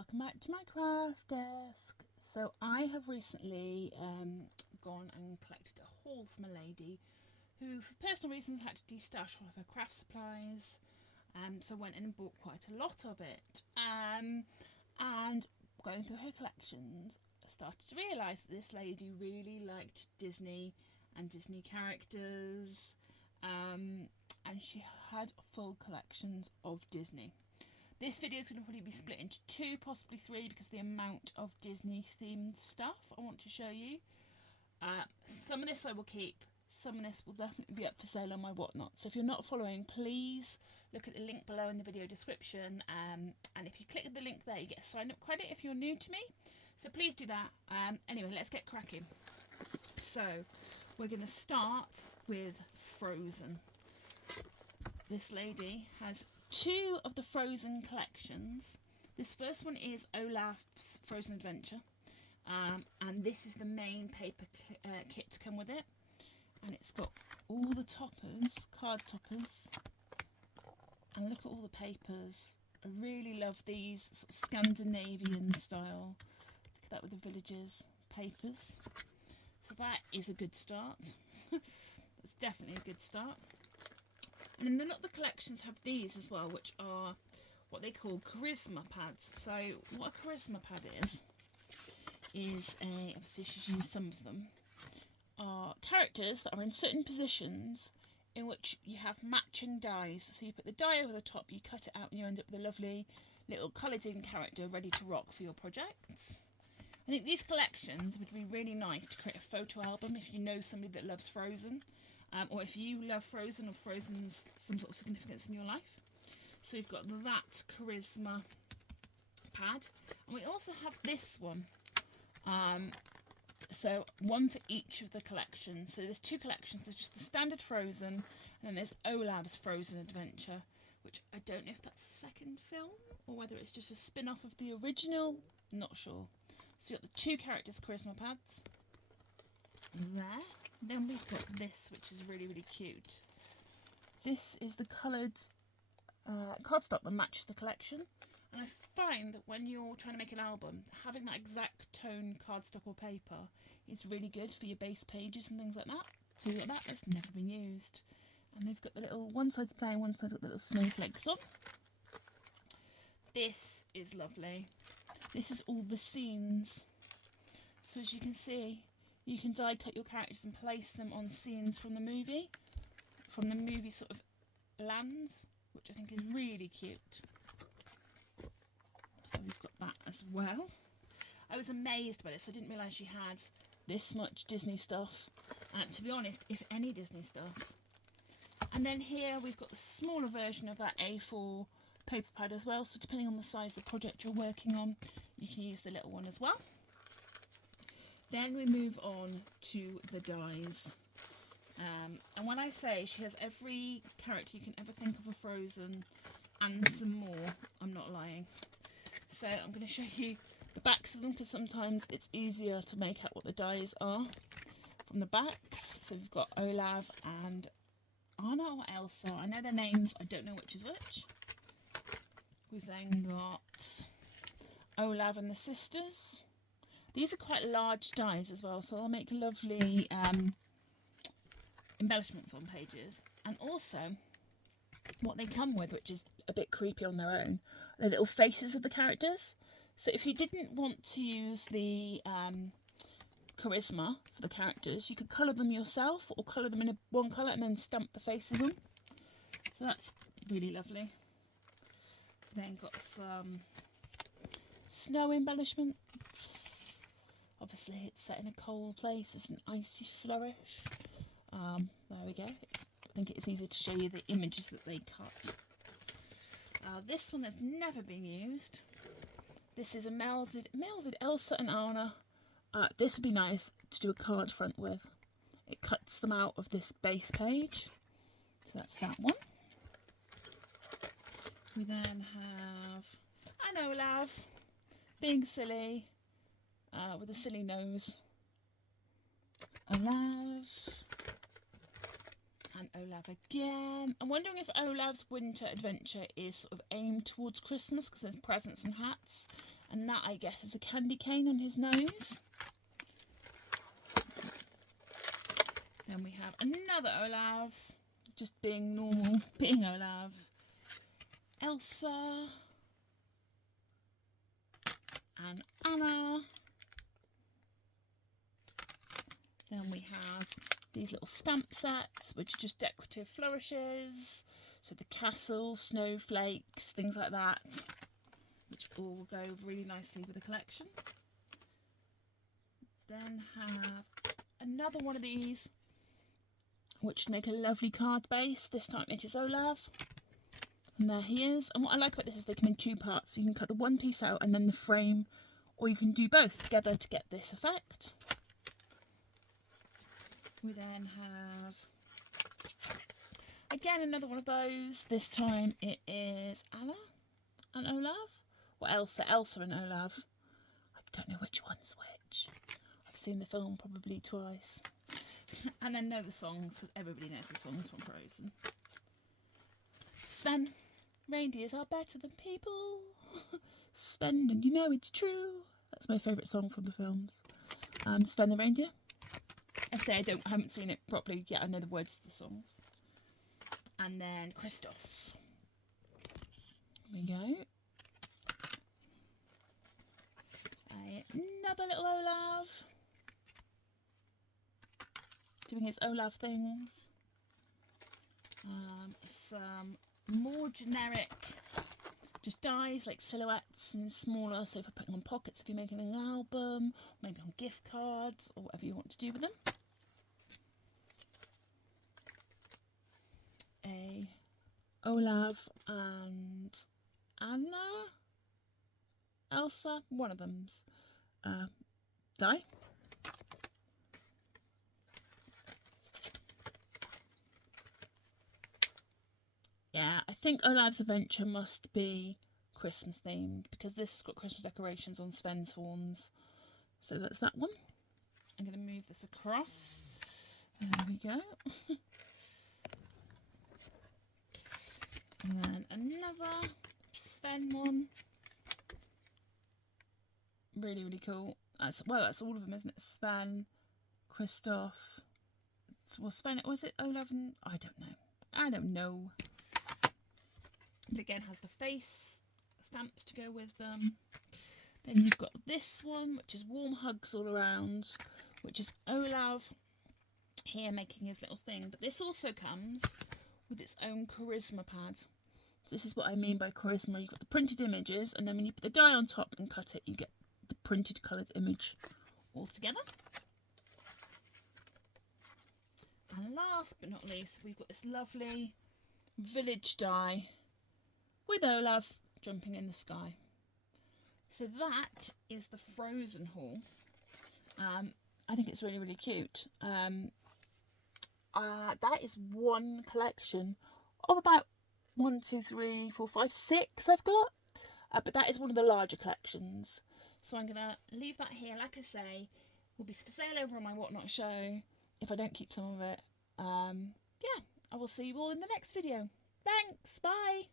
welcome back to my craft desk. So I have recently gone and collected a haul from a lady who for personal reasons had to de-stash all of her craft supplies, so I went in and bought quite a lot of it, and going through her collections I started to realise that this lady really liked Disney and Disney characters, and she had full collections of Disney. This video is going to probably be split into two, possibly three, because the amount of Disney themed stuff I want to show you. Some of this I will keep, some of this will definitely be up for sale on my Whatnot. So if you're not following, please look at the link below in the video description, and if you click the link there you get a sign up credit if you're new to me, so please do that. Anyway, let's get cracking. So we're going to start with Frozen. This lady has two of the Frozen collections. This first one is Olaf's Frozen Adventure, and this is the main paper kit to come with it, and it's got all the toppers, card toppers, and look at all the papers. I really love these sort of Scandinavian style. Look at that with the villages papers. So that is a good start. That's definitely a good start. And then a lot of the collections have these as well, which are what they call charisma pads. So what a charisma pad is obviously she's used some of them, are characters that are in certain positions in which you have matching dies. So you put the die over the top, you cut it out, and you end up with a lovely little coloured in character ready to rock for your projects. I think these collections would be really nice to create a photo album if you know somebody that loves Frozen. Or if you love Frozen, or Frozen's some sort of significance in your life. So we've got that charisma pad, and we also have this one. So one for each of the collections. So there's two collections. There's just the standard Frozen, and then there's Olaf's Frozen Adventure, which I don't know if that's a second film or whether it's just a spin-off of the original. Not sure. So you've got the two characters charisma pads there. Then we've got this, which is really, really cute. This is the coloured cardstock that matches the collection. And I find that when you're trying to make an album, having that exact tone cardstock or paper is really good for your base pages and things like that. So we've got that, that's never been used. And they've got the little, one side's plain, one side's got the little snowflakes on. This is lovely. This is all the scenes. So as you can see, you can die cut your characters and place them on scenes from the movie sort of lands, which I think is really cute. So we've got that as well. I was amazed by this. I didn't realise she had this much Disney stuff. To be honest, if any Disney stuff. And then here we've got the smaller version of that A4 paper pad as well. So depending on the size of the project you're working on, you can use the little one as well. Then we move on to the dies. And when I say she has every character you can ever think of Frozen and some more, I'm not lying. So I'm going to show you the backs of them, because sometimes it's easier to make out what the dies are from the backs. So we've got Olaf and Anna or Elsa. I know their names, I don't know which is which. We've then got Olaf and the sisters. These are quite large dies as well, so they'll make lovely embellishments on pages. And also, what they come with, which is a bit creepy on their own, are the little faces of the characters. So if you didn't want to use the charisma for the characters, you could colour them yourself, or colour them in one colour and then stamp the faces on. So that's really lovely. Then got some snow embellishments. Obviously it's set in a cold place, it's an icy flourish. There we go. I think it's easier to show you the images that they cut. This one has never been used. This is a melded Elsa and Anna. This would be nice to do a card front with. It cuts them out of this base page. So that's that one. We then have an Olaf, being silly, with a silly nose. Olaf. And Olaf again. I'm wondering if Olaf's winter adventure is sort of aimed towards Christmas, because there's presents and hats, And that, I guess, is a candy cane on his nose. Then we have another Olaf, just being normal, being Olaf. Elsa. And Anna. Then we have these little stamp sets, which are just decorative flourishes. So the castle, snowflakes, things like that, which all go really nicely with the collection. Then have another one of these, which make a lovely card base. This time it is Olaf. And there he is. And what I like about this is they come in two parts. So you can cut the one piece out and then the frame, or you can do both together to get this effect. We then have, again, another one of those. This time it is Anna and Olaf. Or Elsa and Olaf. I don't know which one's which. I've seen the film probably twice. And I know the songs, because everybody knows the songs from Frozen. Sven, reindeers are better than people. Sven, and you know it's true. That's my favourite song from the films. Sven the reindeer. I say I haven't seen it properly yet. I know the words to the songs. And then Kristoff's. There we go. Another little Olaf. Doing his Olaf things. Some more generic, just dies like silhouettes and smaller. So for putting on pockets if you're making an album, maybe on gift cards or whatever you want to do with them. A Olaf and Anna, Elsa, one of them's die. Yeah, I think Olaf's Adventure must be Christmas themed because this has got Christmas decorations on Sven's horns. So that's that one. I'm going to move this across. There we go. And then another Sven one. Really, really cool. That's all of them, isn't it? Sven, Kristoff. Well, Sven, was it Olaf and... I don't know. But again, has the face stamps to go with them. Then you've got this one, which is warm hugs all around, which is Olaf here making his little thing. But this also comes with its own charisma pad. So this is what I mean by charisma. You've got the printed images, and then when you put the die on top and cut it, you get the printed coloured image all together. And last but not least, we've got this lovely village die with Olaf jumping in the sky. So that is the Frozen haul. I think it's really, really cute. That is one collection of about 1, 2, 3, 4, 5, 6 I've got. But that is one of the larger collections. So I'm going to leave that here. Like I say, will be for sale over on my Whatnot show if I don't keep some of it. Yeah, I will see you all in the next video. Thanks, bye.